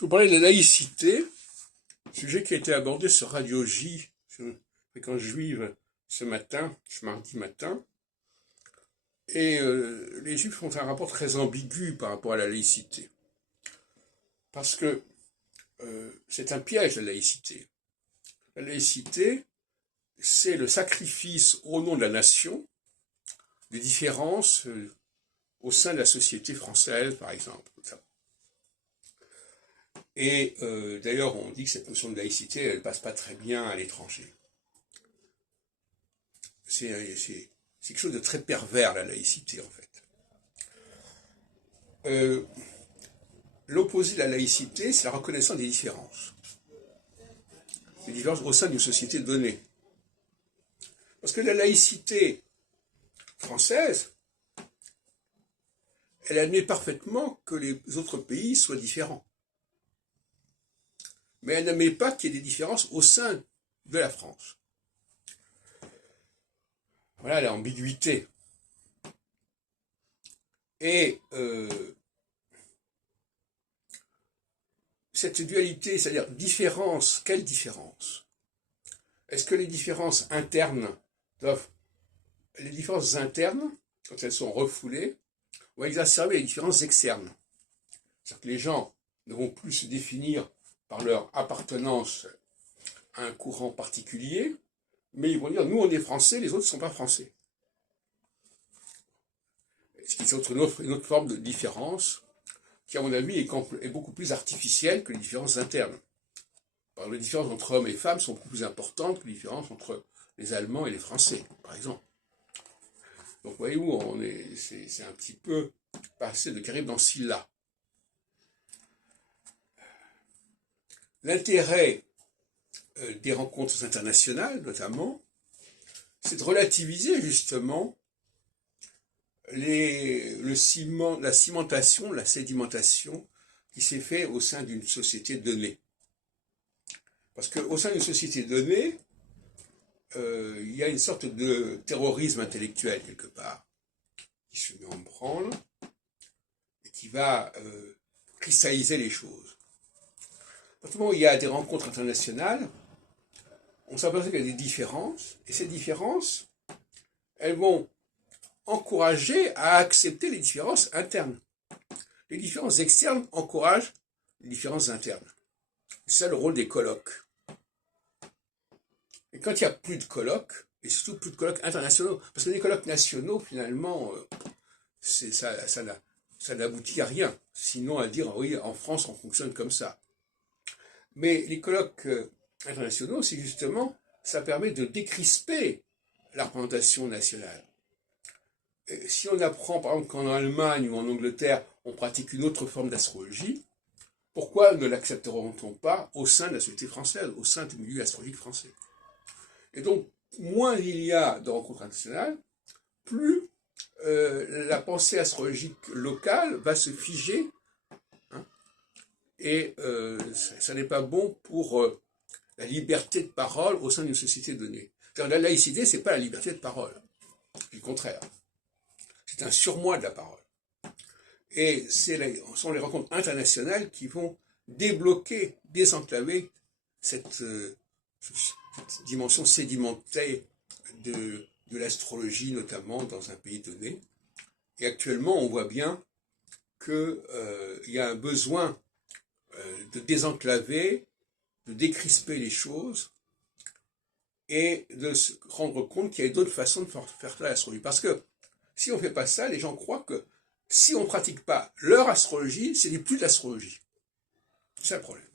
Je vous parlais de la laïcité, sujet qui a été abordé sur Radio J, sur Fréquence Juive, ce mardi matin. Et les Juifs font un rapport très ambigu par rapport à la laïcité. Parce que c'est un piège, la laïcité. La laïcité, c'est le sacrifice au nom de la nation des différences au sein de la société française, par exemple. Et d'ailleurs, on dit que cette notion de laïcité, elle ne passe pas très bien à l'étranger. C'est quelque chose de très pervers, la laïcité, en fait. L'opposé de la laïcité, c'est la reconnaissance des différences. Des différences au sein d'une société donnée. Parce que la laïcité française, elle admet parfaitement que les autres pays soient différents. Mais elle n'admet pas qu'il y ait des différences au sein de la France. Voilà l'ambiguïté. Et cette dualité, c'est-à-dire différence, quelle différence? Est-ce que les différences internes les différences internes, quand elles sont refoulées, vont exacerber les différences externes? C'est-à-dire que les gens ne vont plus se définir par leur appartenance à un courant particulier, mais ils vont dire, nous on est français, les autres ne sont pas français. Ce qui est une autre forme de différence, qui à mon avis est beaucoup plus artificielle que les différences internes. Les différences entre hommes et femmes sont beaucoup plus importantes que les différences entre les Allemands et les Français, par exemple. Donc voyez-vous, c'est un petit peu passé de Caribe dans Scylla. L'intérêt des rencontres internationales, notamment, c'est de relativiser justement la cimentation, la sédimentation qui s'est fait au sein d'une société donnée. Parce qu'au sein d'une société donnée, il y a une sorte de terrorisme intellectuel quelque part, qui se met en branle et qui va cristalliser les choses. À partir du moment où il y a des rencontres internationales, on s'aperçoit qu'il y a des différences, et ces différences, elles vont encourager à accepter les différences internes. Les différences externes encouragent les différences internes. C'est ça le rôle des colloques. Et quand il n'y a plus de colloques, et surtout plus de colloques internationaux, parce que les colloques nationaux, finalement, ça n'aboutit à rien. Sinon à dire, oui, en France, on fonctionne comme ça. Mais les colloques internationaux, c'est justement, ça permet de décrisper la représentation nationale. Et si on apprend, par exemple, qu'en Allemagne ou en Angleterre, on pratique une autre forme d'astrologie, pourquoi ne l'accepteront-on pas au sein de la société française, au sein du milieu astrologique français? Et donc, moins il y a de rencontres internationales, plus la pensée astrologique locale va se figer, hein, et ça n'est pas bon pour la liberté de parole au sein d'une société donnée. La laïcité, c'est pas la liberté de parole, c'est le contraire. C'est un surmoi de la parole. Et ce sont les rencontres internationales qui vont débloquer, désenclaver cette dimension sédimentée de l'astrologie, notamment dans un pays donné. Et actuellement, on voit bien qu'il y a un besoin de désenclaver, de décrisper les choses et de se rendre compte qu'il y a d'autres façons de faire l'astrologie. Parce que si on ne fait pas ça, les gens croient que si on ne pratique pas leur astrologie, c'est plus de l'astrologie. C'est ça le problème.